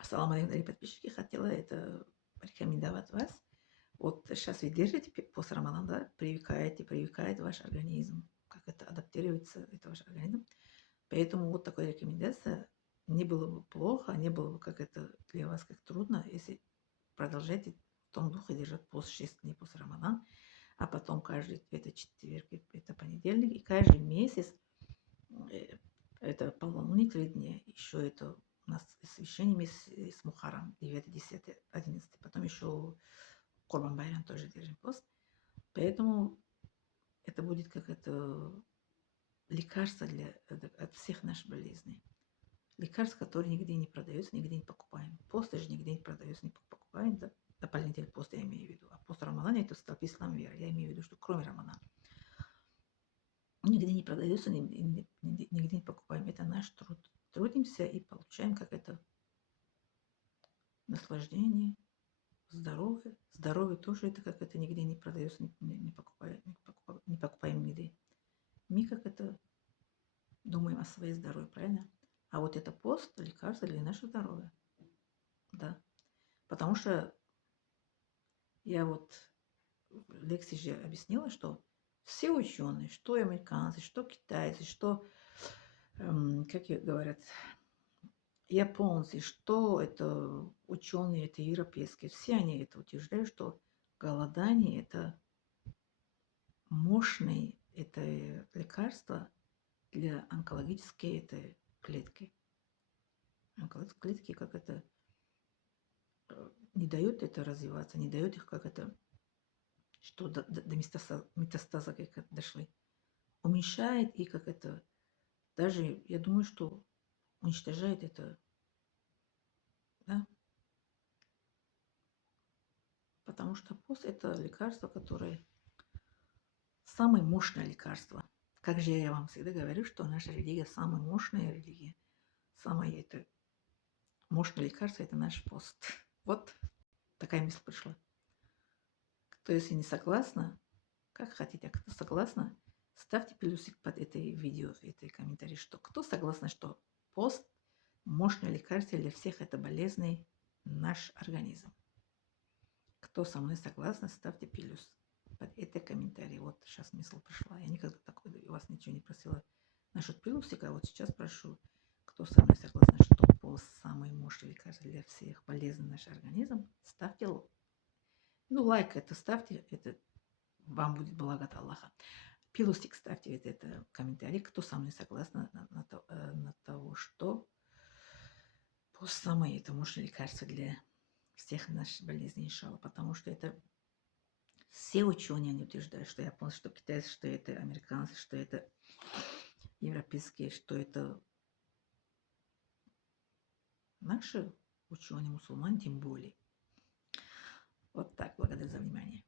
Ассаламу алейкум, дорогие подписчики. Хотела это порекомендовать вас. Вот сейчас вы держите пост Рамадан, да, привыкает ваш организм, как это адаптируется, это ваш организм. Поэтому вот такая рекомендация. Не было бы плохо, не было бы как это для вас как трудно, если продолжаете в том духе держать пост 6 дней после Рамадан, а потом каждый, это четверг, это понедельник, и каждый месяц э, это полнолуние 3 дня, еще это у нас с священиями с Мухаром 9, 10, 11. Потом еще Курбан Байрам тоже держим пост. Поэтому это будет как это лекарство от всех наших болезней. Лекарство, которое нигде не продается, нигде не покупаем. Пост же нигде не продается, не покупаем. Да? Дополнительный пост я имею в виду. А пост Рамадана это столб ислам веры. Я имею в виду, что кроме Рамадана. Нигде не продается, нигде не покупаем. Это наш труд. Трудимся и получаем как это наслаждение, здоровье. Здоровье тоже это как это нигде не продается, не покупаем нигде. Мы как это думаем о своей здоровье, правильно? А вот это пост, лекарство для нашего здоровья. Да. Потому что я вот в лекции же объяснила, что все ученые, что американцы, что китайцы, что, как говорят, японцы, что это ученые, это европейские, все они это утверждают, что голодание это мощное это лекарство для онкологической это клетки. Онкологические клетки как это не дают это развиваться, не дают их как это, что до метастаза как это дошли. Уменьшает и как это, даже я думаю, что уничтожает это, да, потому что пост это лекарство, которое самое мощное лекарство. Как же я вам всегда говорю, что наша религия самая мощная религия. Самое это мощное лекарство это наш пост. Вот такая мысль пришла. Кто если не согласна, как хотите, а кто согласна, ставьте плюсик под этой видео, этой комментарий, что кто согласна, что пост мощное лекарство для всех это болезней наш организм. Кто со мной согласна, ставьте плюс под этой комментарий. Вот сейчас мысль пришла. Я никогда такой у вас ничего не просила насчет плюсика, а вот сейчас прошу, кто со мной согласен, что пост самый мощный лекарство для всех полезный наш организм, ставьте лайк это ставьте, это вам будет благо от Аллаха. Плюсик ставьте это комментарий, кто со мной согласен на того, что пост самое это мощное лекарство для всех наших болезней, иншалла, потому что это все ученые они утверждают, что японцы, что китайцы, что это американцы, что это европейские, что это наши ученые, мусульмане, тем более. Вот так, благодарю за внимание.